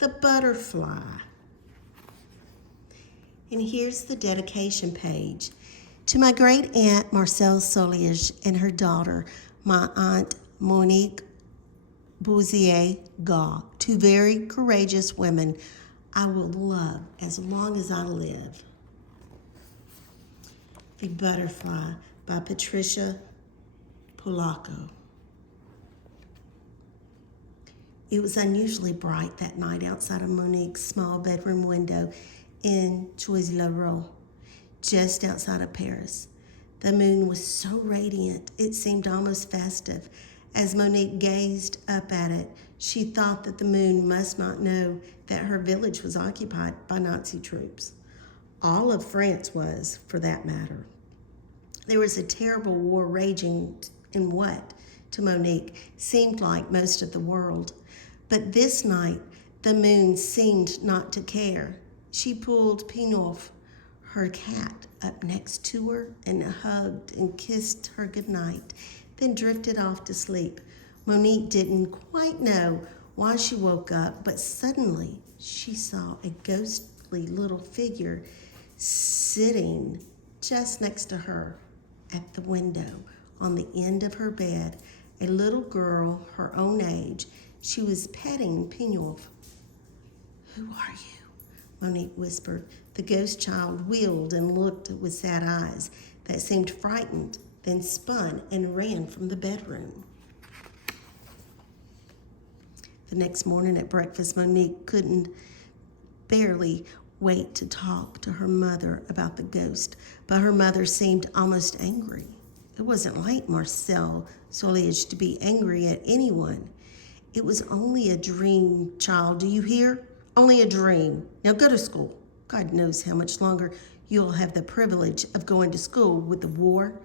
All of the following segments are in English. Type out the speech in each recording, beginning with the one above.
the butterfly. And here's the dedication page. To my great aunt Marcelle Soliage and her daughter, my aunt Monique Bouzier Gaw, two very courageous women I will love as long as I live. The Butterfly by Patricia, Polacco. It was unusually bright that night outside of Monique's small bedroom window in Choisy-le-Roi, just outside of Paris. The moon was so radiant, it seemed almost festive. As Monique gazed up at it, she thought that the moon must not know that her village was occupied by Nazi troops. All of France was, for that matter. There was a terrible war raging in what, to Monique, seemed like most of the world. But this night, the moon seemed not to care. She pulled Pinot, her cat, up next to her and hugged and kissed her goodnight, then drifted off to sleep. Monique didn't quite know why she woke up, but suddenly she saw a ghostly little figure sitting just next to her at the window on the end of her bed, a little girl her own age. She was petting Pinot. "Who are you?" Monique whispered. The ghost child wheeled and looked with sad eyes that seemed frightened, then spun and ran from the bedroom. The next morning at breakfast, Monique couldn't barely wait to talk to her mother about the ghost, but her mother seemed almost angry. It wasn't like Marcelle Soliage to be angry at anyone. It was only a dream, child, do you hear? Only a dream. Now go to school. God knows how much longer you'll have the privilege of going to school with the war.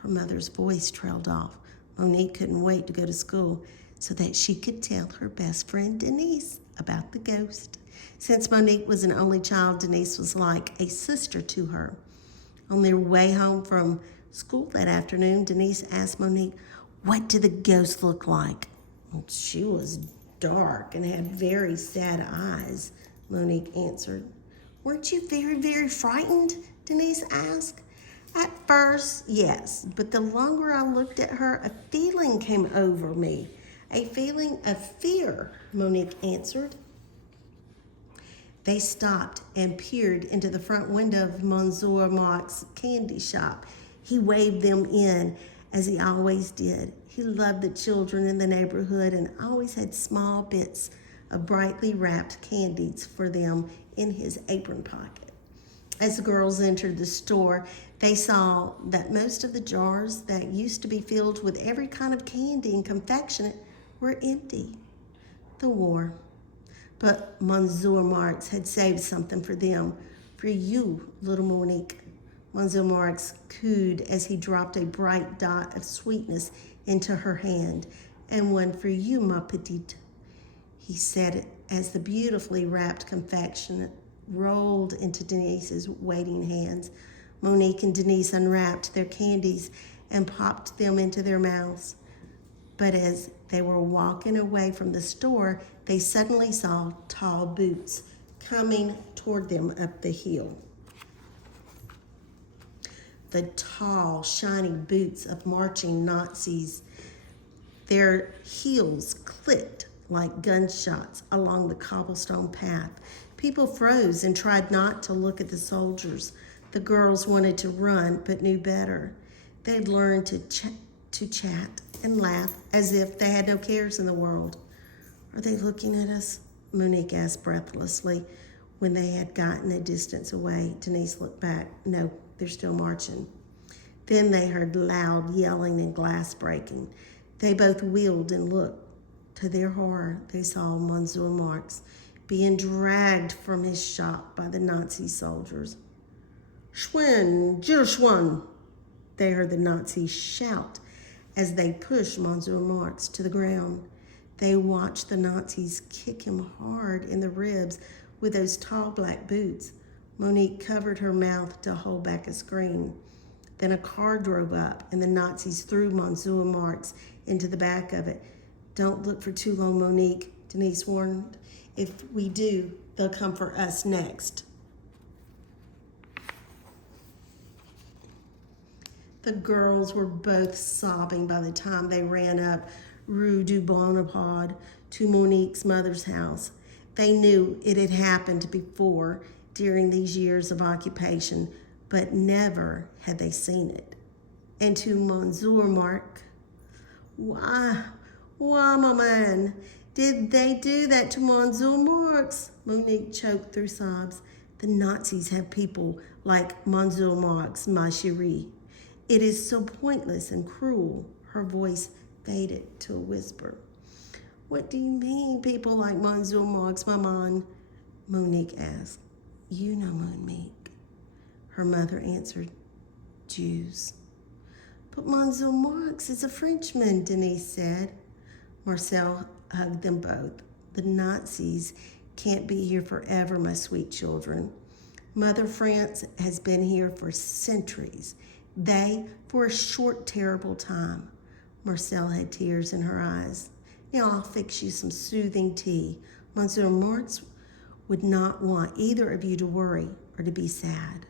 Her mother's voice trailed off. Monique couldn't wait to go to school so that she could tell her best friend Denise about the ghost. Since Monique was an only child, Denise was like a sister to her. On their way home from school that afternoon, Denise asked Monique, "What did the ghost look like?" Well, she was dark and had very sad eyes, Monique answered. "Weren't you very, very frightened?" Denise asked. "At first, yes, but the longer I looked at her, a feeling came over me. A feeling of fear," Monique answered. They stopped and peered into the front window of Monsieur Marc's candy shop. He waved them in, as he always did. He loved the children in the neighborhood and always had small bits of brightly wrapped candies for them in his apron pocket. As the girls entered the store, they saw that most of the jars that used to be filled with every kind of candy and confectionate were empty. The war. But Monsieur Marx had saved something for them. "For you, little Monique," Monsieur Marx cooed as he dropped a bright dot of sweetness into her hand. "And one for you, ma petite," he said as the beautifully wrapped confection rolled into Denise's waiting hands. Monique and Denise unwrapped their candies and popped them into their mouths. But as they were walking away from the store, they suddenly saw tall boots coming toward them up the hill. The tall, shining boots of marching Nazis. Their heels clicked like gunshots along the cobblestone path. People froze and tried not to look at the soldiers. The girls wanted to run, but knew better. They'd learned to chat and laugh as if they had no cares in the world. "Are they looking at us?" Monique asked breathlessly. When they had gotten a distance away, Denise looked back. "No, they're still marching." Then they heard loud yelling and glass breaking. They both wheeled and looked. To their horror, they saw Monsieur Marx being dragged from his shop by the Nazi soldiers. "Schwen, Schwen!" They heard the Nazis shout as they pushed Monsieur Marx to the ground. They watched the Nazis kick him hard in the ribs with those tall black boots. Monique covered her mouth to hold back a scream. Then a car drove up and the Nazis threw Monsieur Marx into the back of it. "Don't look for too long, Monique," Denise warned. If we do, they'll come for us next. The girls were both sobbing by the time they ran up Rue du Bonaparte to Monique's mother's house. They knew it had happened before during these years of occupation, but never had they seen it. And to Monsieur Marc, why, maman, did they do that to Monsieur Marx? Monique choked through sobs. The Nazis have people like Monsieur Marx, ma chérie. It is so pointless and cruel. Her voice faded to a whisper. What do you mean, people like Monsieur Marx, maman? Monique asked. You know, Monique. Her mother answered, Jews. But Monsieur Marx is a Frenchman, Denise said. Marcel hugged them both. The Nazis can't be here forever, my sweet children. Mother France has been here for centuries. They, for a short, terrible time. Marcel had tears in her eyes. Now I'll fix you some soothing tea. Monsieur Marx would not want either of you to worry or to be sad.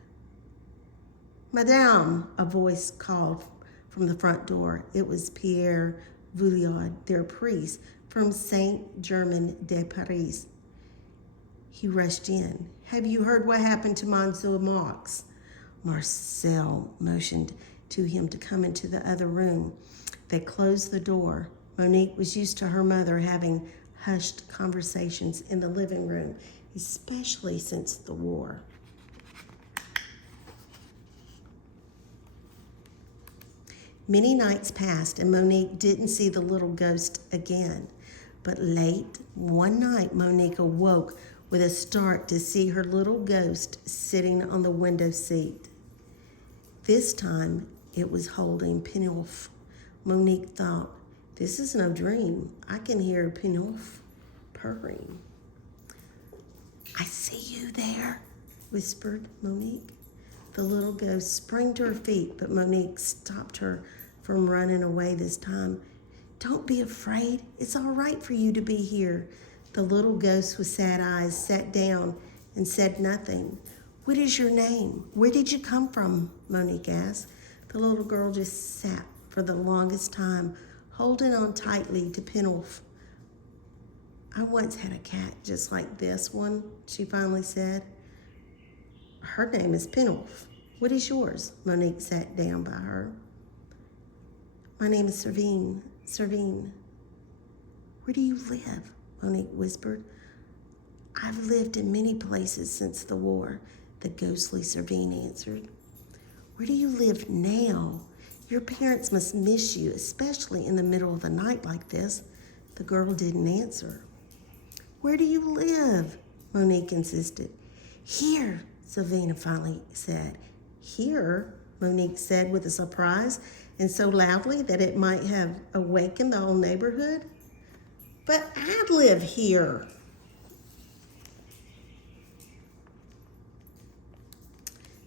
Madame, a voice called from the front door. It was Pierre Vouillard, their priest from Saint-Germain-de-Paris. He rushed in. Have you heard what happened to Monsieur Marx? Marcel motioned to him to come into the other room. They closed the door. Monique was used to her mother having hushed conversations in the living room, especially since the war. Many nights passed and Monique didn't see the little ghost again. But late one night, Monique awoke with a start to see her little ghost sitting on the window seat. This time, it was holding Pinolf. Monique thought, this is no dream. I can hear Pinolf purring. I see you there, whispered Monique. The little ghost sprang to her feet, but Monique stopped her from running away this time. Don't be afraid. It's all right for you to be here. The little ghost with sad eyes sat down and said nothing. What is your name? Where did you come from? Monique asked. The little girl just sat for the longest time, holding on tightly to Pinolf. I once had a cat just like this one, she finally said. Her name is Pinolf. What is yours? Monique sat down by her. My name is Servine. Servine. Where do you live? Monique whispered. I've lived in many places since the war, the ghostly Servine answered. Where do you live now? Your parents must miss you, especially in the middle of the night like this. The girl didn't answer. Where do you live? Monique insisted. Here, Servine finally said. Here, Monique said with a surprise, and so loudly that it might have awakened the whole neighborhood. But I live here.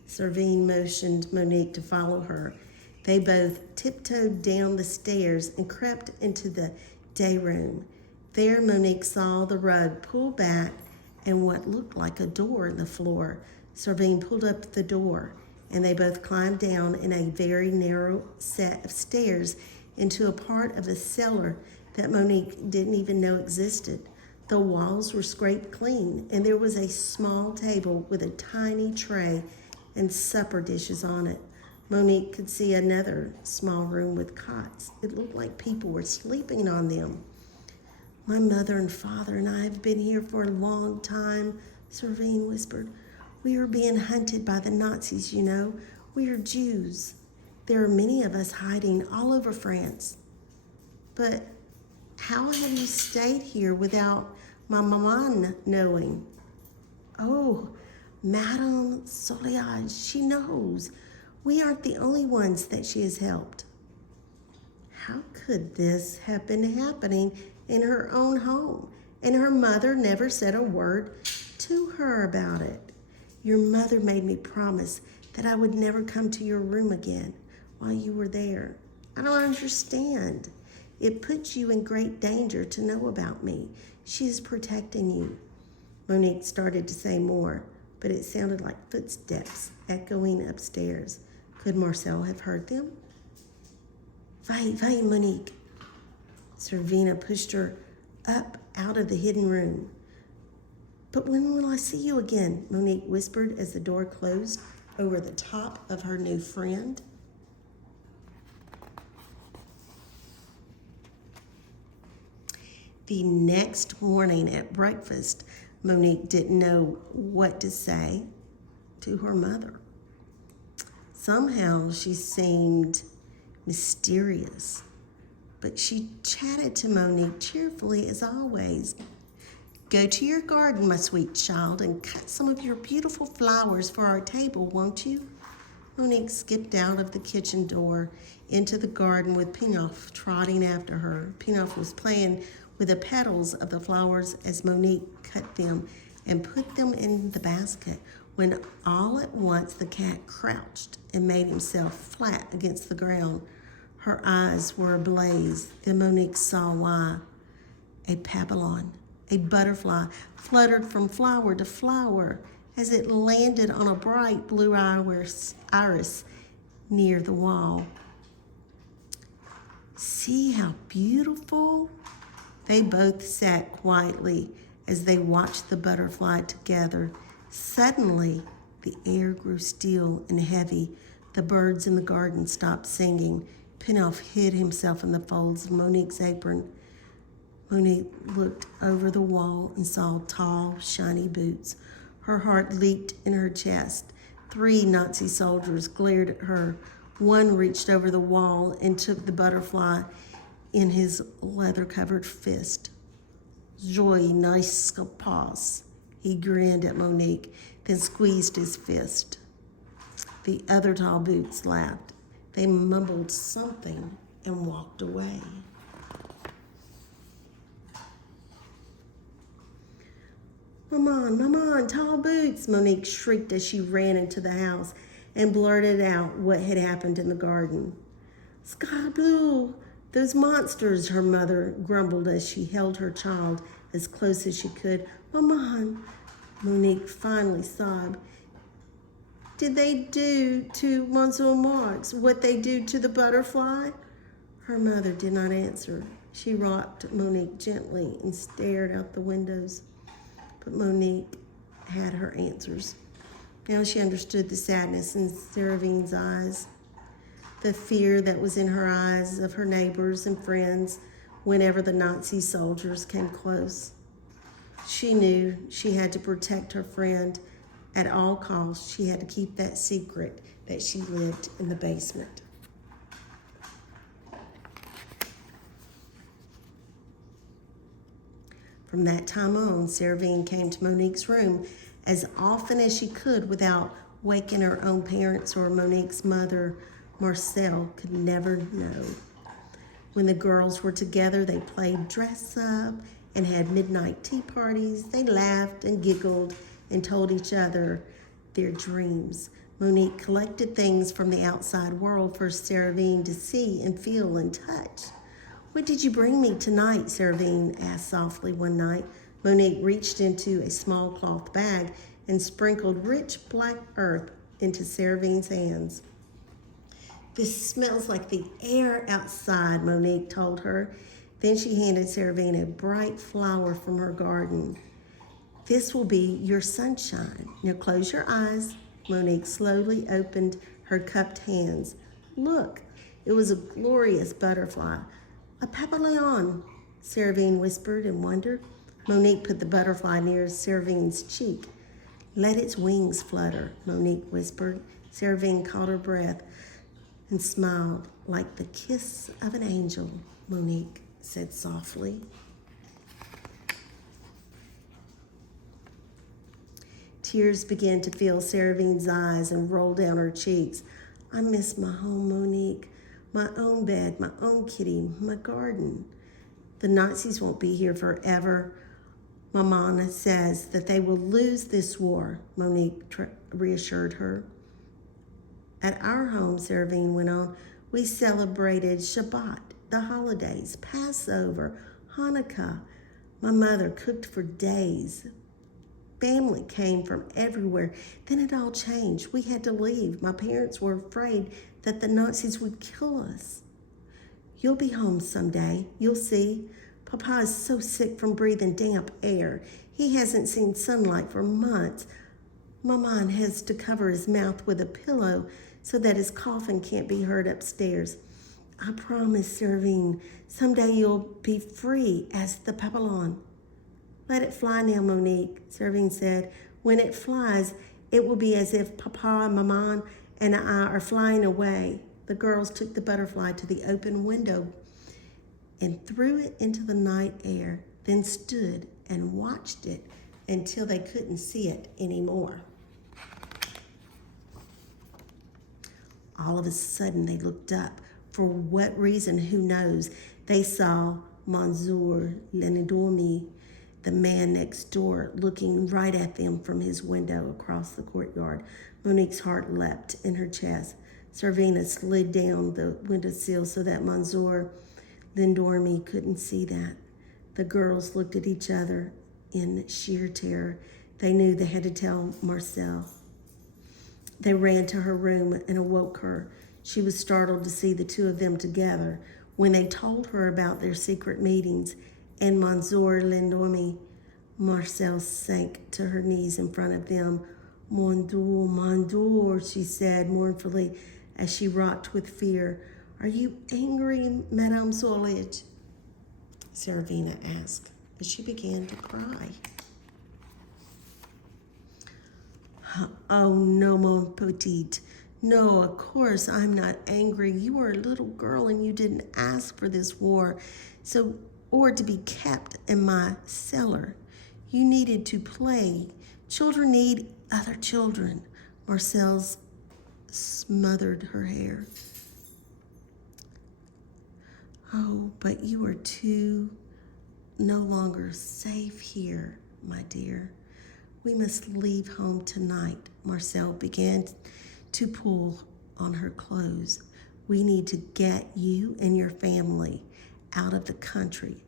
Servine motioned Monique to follow her. They both tiptoed down the stairs and crept into the day room. There, Monique saw the rug pull back and what looked like a door in the floor. Servine pulled up the door, and they both climbed down in a very narrow set of stairs into a part of the cellar that Monique didn't even know existed. The walls were scraped clean, and there was a small table with a tiny tray and supper dishes on it. Monique could see another small room with cots. It looked like people were sleeping on them. My mother and father and I have been here for a long time, Servine whispered. We are being hunted by the Nazis, you know. We are Jews. There are many of us hiding all over France. But how have you stayed here without my maman knowing? Oh, Madame Soleil, she knows. We aren't the only ones that she has helped. How could this have been happening in her own home? And her mother never said a word to her about it. Your mother made me promise that I would never come to your room again while you were there. I don't understand. It puts you in great danger to know about me. She is protecting you. Monique started to say more, but it sounded like footsteps echoing upstairs. Could Marcel have heard them? Vai, Monique. Servina pushed her up out of the hidden room. But when will I see you again? Monique whispered as the door closed over the top of her new friend. The next morning at breakfast, Monique didn't know what to say to her mother. Somehow she seemed mysterious, but she chatted to Monique cheerfully as always. Go to your garden, my sweet child, and cut some of your beautiful flowers for our table, won't you? Monique skipped out of the kitchen door into the garden with Pinoff trotting after her. Pinoff was playing with the petals of the flowers as Monique cut them and put them in the basket, when all at once the cat crouched and made himself flat against the ground. Her eyes were ablaze. Then Monique saw why. A papillon, a butterfly, fluttered from flower to flower as it landed on a bright blue iris near the wall. See how beautiful? They both sat quietly as they watched the butterfly together. Suddenly, the air grew still and heavy. The birds in the garden stopped singing. Pinoff hid himself in the folds of Monique's apron. Monique looked over the wall and saw tall, shiny boots. Her heart leaped in her chest. 3 Nazi soldiers glared at her. One reached over the wall and took the butterfly in his leather-covered fist. Joy nice paws. He grinned at Monique, then squeezed his fist. The other tall boots laughed. They mumbled something and walked away. Maman, tall boots, Monique shrieked as she ran into the house and blurted out what had happened in the garden. Sky blue, those monsters, her mother grumbled as she held her child as close as she could. Maman, Monique finally sobbed. Did they do to Monsieur Marx what they do to the butterfly? Her mother did not answer. She rocked Monique gently and stared out the windows. But Monique had her answers. Now she understood the sadness in Seravine's eyes, the fear that was in her eyes of her neighbors and friends whenever the Nazi soldiers came close. She knew she had to protect her friend at all costs. She had to keep that secret that she lived in the basement. From that time on, Seravine came to Monique's room as often as she could without waking her own parents, or Monique's mother, Marcel, could never know. When the girls were together, they played dress up and had midnight tea parties. They laughed and giggled and told each other their dreams. Monique collected things from the outside world for Seravine to see and feel and touch. What did you bring me tonight? Seravine asked softly one night. Monique reached into a small cloth bag and sprinkled rich black earth into Seravine's hands. This smells like the air outside, Monique told her. Then she handed Seravine a bright flower from her garden. This will be your sunshine. Now close your eyes. Monique slowly opened her cupped hands. Look, it was a glorious butterfly. A papillon, Seravine whispered and wondered. Monique put the butterfly near Seravine's cheek. Let its wings flutter, Monique whispered. Seravine caught her breath and smiled. Like the kiss of an angel, Monique said softly. Tears began to fill Seravine's eyes and roll down her cheeks. I miss my home, Monique. My own bed, my own kitty, my garden. The Nazis won't be here forever. Mamana says that they will lose this war, Monique reassured her. At our home, Seravine went on, we celebrated Shabbat, the holidays, Passover, Hanukkah. My mother cooked for days. Family came from everywhere. Then it all changed. We had to leave. My parents were afraid that the Nazis would kill us. You'll be home someday. You'll see. Papa is so sick from breathing damp air. He hasn't seen sunlight for months. Maman has to cover his mouth with a pillow so that his coughing can't be heard upstairs. I promise, Servine, someday you'll be free as the Papillon. Let it fly now, Monique, Servine said. When it flies, it will be as if Papa, Maman, and I are flying away. The girls took the butterfly to the open window and threw it into the night air, then stood and watched it until they couldn't see it anymore. All of a sudden, they looked up. For what reason, who knows? They saw Monsieur Lenidormi, the man next door, looking right at them from his window across the courtyard. Monique's heart leapt in her chest. Servina slid down the windowsill so that Monsieur Lindormi couldn't see that. The girls looked at each other in sheer terror. They knew they had to tell Marcel. They ran to her room and awoke her. She was startled to see the two of them together. When they told her about their secret meetings and Monsieur Lindormi, Marcel sank to her knees in front of them. Mon Dieu, she said mournfully as she rocked with fear. Are you angry, Madame Soulage? Servina asked, but she began to cry. Oh, no, mon petite. No, of course I'm not angry. You are a little girl and you didn't ask for this war, or to be kept in my cellar. You needed to play. Children need other children. Marcel's smothered her hair. Oh, but you are no longer safe here, my dear. We must leave home tonight. Marcel began to pull on her clothes. We need to get you and your family out of the country.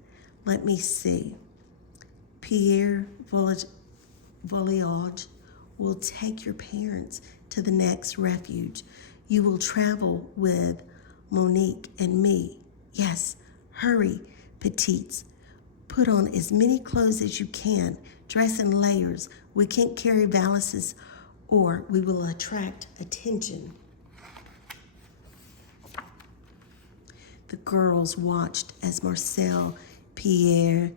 Let me see. Pierre Voyage will take your parents to the next refuge. You will travel with Monique and me. Yes, hurry, petites. Put on as many clothes as you can. Dress in layers. We can't carry valises or we will attract attention. The girls watched as Marcel, Pierre,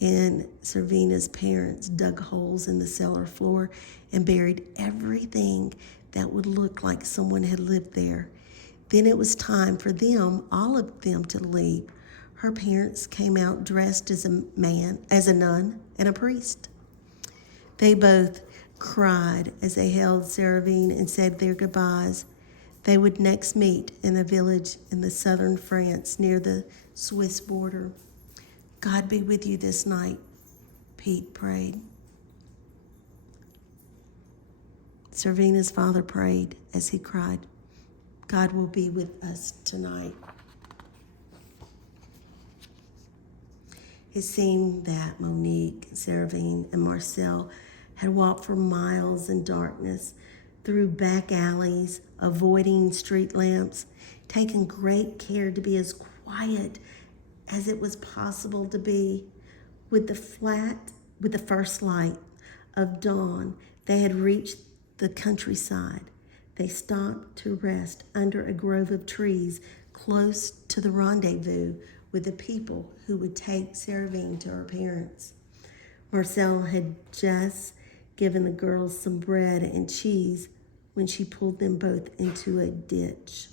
and Servina's parents dug holes in the cellar floor and buried everything that would look like someone had lived there. Then it was time for them, all of them, to leave. Her parents came out dressed as a nun, and a priest. They both cried as they held Servine and said their goodbyes. They would next meet in a village in the southern France near the Swiss border. God be with you this night, Pete prayed. Servina's father prayed as he cried, God will be with us tonight. It seemed that Monique, Servine, and Marcel had walked for miles in darkness, through back alleys, avoiding street lamps, taking great care to be as quiet as it was possible to be. With the first light of dawn, they had reached the countryside. They stopped to rest under a grove of trees close to the rendezvous with the people who would take Servine to her parents. Marcel had just given the girls some bread and cheese when she pulled them both into a ditch.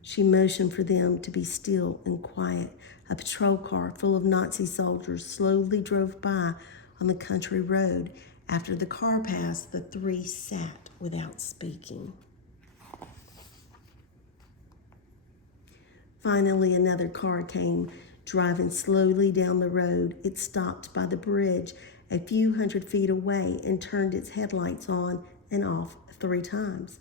She motioned for them to be still and quiet. A patrol car full of Nazi soldiers slowly drove by on the country road. After the car passed, the three sat without speaking. Finally, another car came driving slowly down the road. It stopped by the bridge a few hundred feet away and turned its headlights on and off 3 times.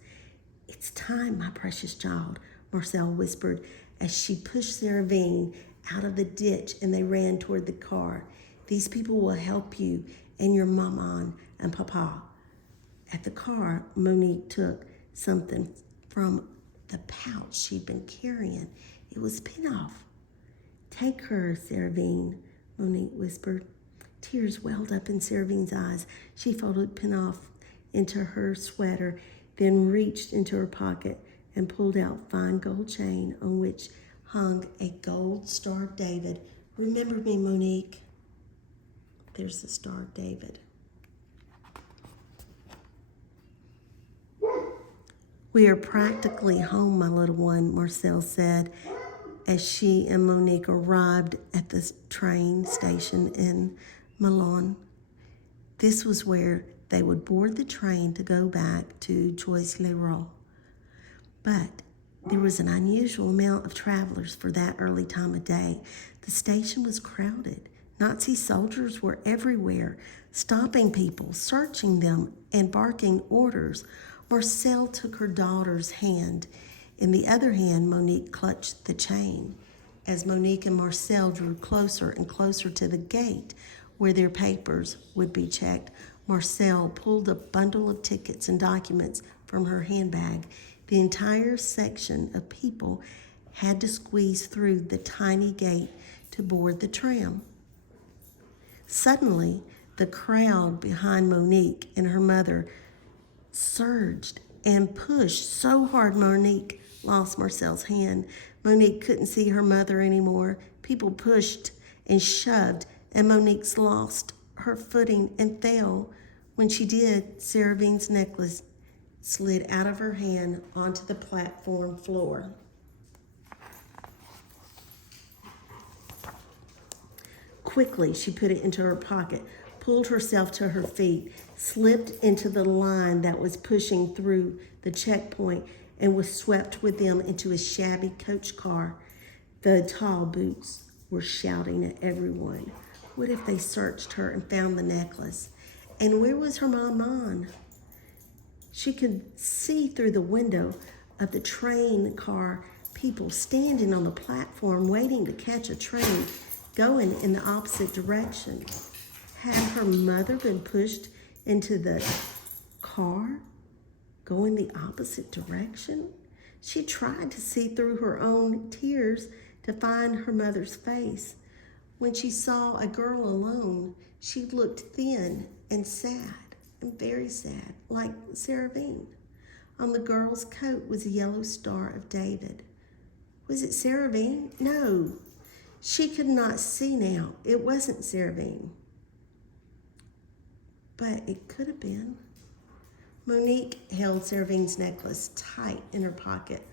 It's time, my precious child, Marcel whispered as she pushed Servine out of the ditch and they ran toward the car. These people will help you and your maman and papa. At the car, Monique took something from the pouch she'd been carrying. It was Pinoff. Take her, Servine, Monique whispered. Tears welled up in Servine's eyes. She folded Pinoff into her sweater, then reached into her pocket and pulled out fine gold chain on which hung a gold Star of David. Remember me, Monique. There's the Star of David. We are practically home, my little one, Marcel said as she and Monique arrived at the train station in Milan. This was where they would board the train to go back to Choisy-le-Roi. But there was an unusual amount of travelers for that early time of day. The station was crowded. Nazi soldiers were everywhere, stopping people, searching them, and barking orders. Marcel took her daughter's hand. In the other hand, Monique clutched the chain. As Monique and Marcel drew closer and closer to the gate where their papers would be checked, Marcel pulled a bundle of tickets and documents from her handbag. The entire section of people had to squeeze through the tiny gate to board the tram. Suddenly, the crowd behind Monique and her mother surged and pushed so hard Monique lost Marcel's hand. Monique couldn't see her mother anymore. People pushed and shoved, and Monique's lost her footing and fell. When she did, Servine's necklace slid out of her hand onto the platform floor. Quickly, she put it into her pocket, pulled herself to her feet, slipped into the line that was pushing through the checkpoint, and was swept with them into a shabby coach car. The tall boots were shouting at everyone. What if they searched her and found the necklace? And where was her maman? She could see through the window of the train car people standing on the platform waiting to catch a train going in the opposite direction. Had her mother been pushed into the car going the opposite direction? She tried to see through her own tears to find her mother's face. When she saw a girl alone, she looked thin and sad, and very sad, like Servine. On the girl's coat was a yellow Star of David. Was it Servine? No, she could not see now. It wasn't Servine. But it could have been. Monique held Servine's necklace tight in her pocket.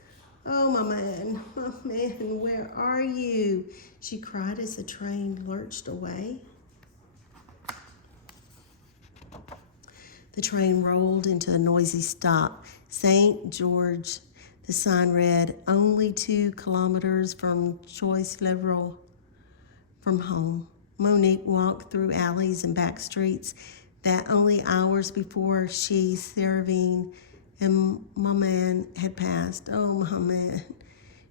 Oh, my man, where are you? She cried as the train lurched away. The train rolled into a noisy stop. St. George. The sign read, only 2 kilometers from Choisy-le-Roi from home. Monique walked through alleys and back streets that only hours before she, Servine, and Maman had passed. Oh, Maman,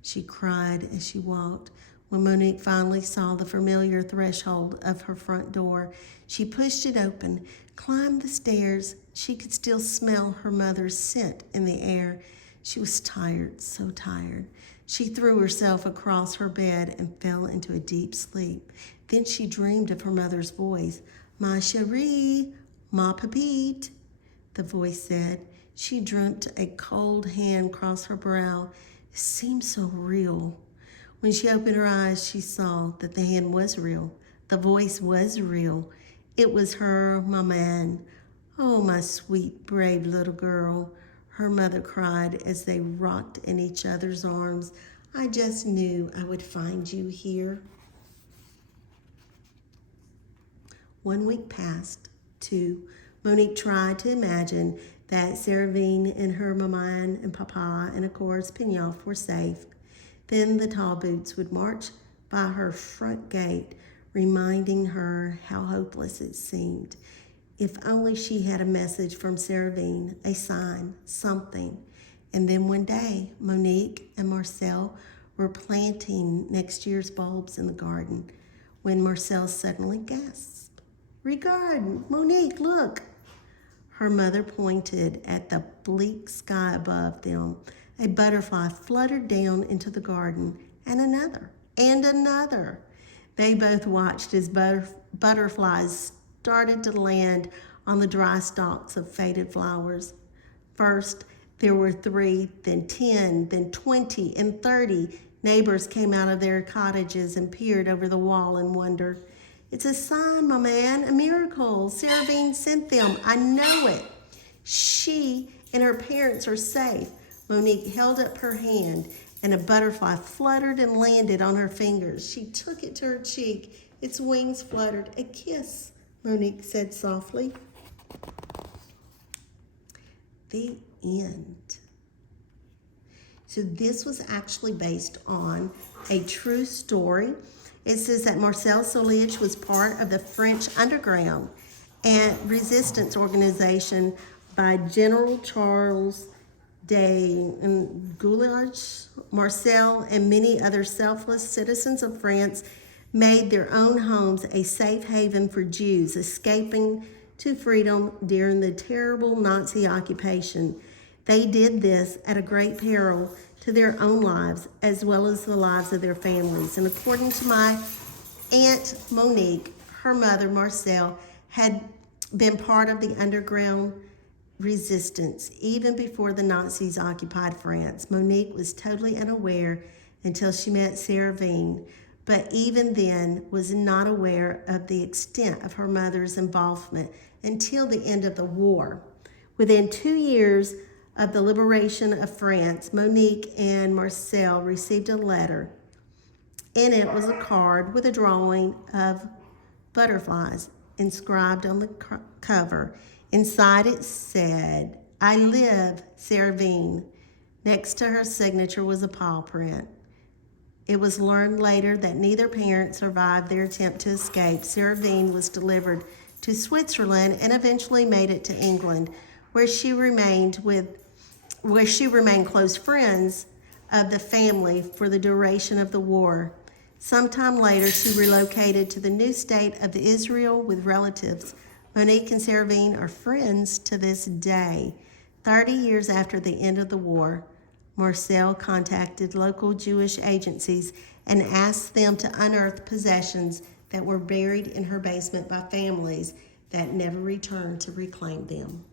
she cried as she walked. When Monique finally saw the familiar threshold of her front door, she pushed it open, climbed the stairs. She could still smell her mother's scent in the air. She was tired, so tired. She threw herself across her bed and fell into a deep sleep. Then she dreamed of her mother's voice. Ma chérie, ma petite, the voice said. She dreamt a cold hand cross her brow. It seemed so real. When she opened her eyes, she saw that the hand was real. The voice was real. It was her maman. Oh, my sweet, brave little girl, her mother cried as they rocked in each other's arms. I just knew I would find you here. 1 week passed. 2. Monique tried to imagine that Servine and her maman and papa and of course Pinoff were safe. Then the tall boots would march by her front gate, reminding her how hopeless it seemed. If only she had a message from Servine, a sign, something. And then one day, Monique and Marcel were planting next year's bulbs in the garden. when Marcel suddenly gasped. "Regard, Monique, look." Her mother pointed at the bleak sky above them. A butterfly fluttered down into the garden, and another, and another. They both watched as butterflies started to land on the dry stalks of faded flowers. First, there were 3, then 10, then 20, and 30. Neighbors came out of their cottages and peered over the wall in wonder. "It's a sign, my man, a miracle. Seraphine sent them. I know it. She and her parents are safe." Monique held up her hand, and a butterfly fluttered and landed on her fingers. She took it to her cheek. Its wings fluttered. "A kiss," Monique said softly. The end. So this was actually based on a true story. It says that Marcel Solich was part of the French underground and resistance organization by General Charles de Gaulle. Marcel and many other selfless citizens of France made their own homes a safe haven for Jews escaping to freedom during the terrible Nazi occupation. They did this at a great peril to their own lives as well as the lives of their families. And according to my Aunt Monique, her mother, Marcel, had been part of the underground resistance even before the Nazis occupied France. Monique was totally unaware until she met Seraphine, but even then was not aware of the extent of her mother's involvement until the end of the war. Within 2 years of the liberation of France, Monique and Marcel received a letter. In it was a card with a drawing of butterflies inscribed on the cover. Inside it said, "I live, Seraphine." Next to her signature was a paw print. It was learned later that neither parent survived their attempt to escape. Seraphine was delivered to Switzerland and eventually made it to England, where she remained close friends of the family for the duration of the war. Sometime later, she relocated to the new state of Israel with relatives. Monique and Seraphine are friends to this day. 30 years after the end of the war, Marcel contacted local Jewish agencies and asked them to unearth possessions that were buried in her basement by families that never returned to reclaim them.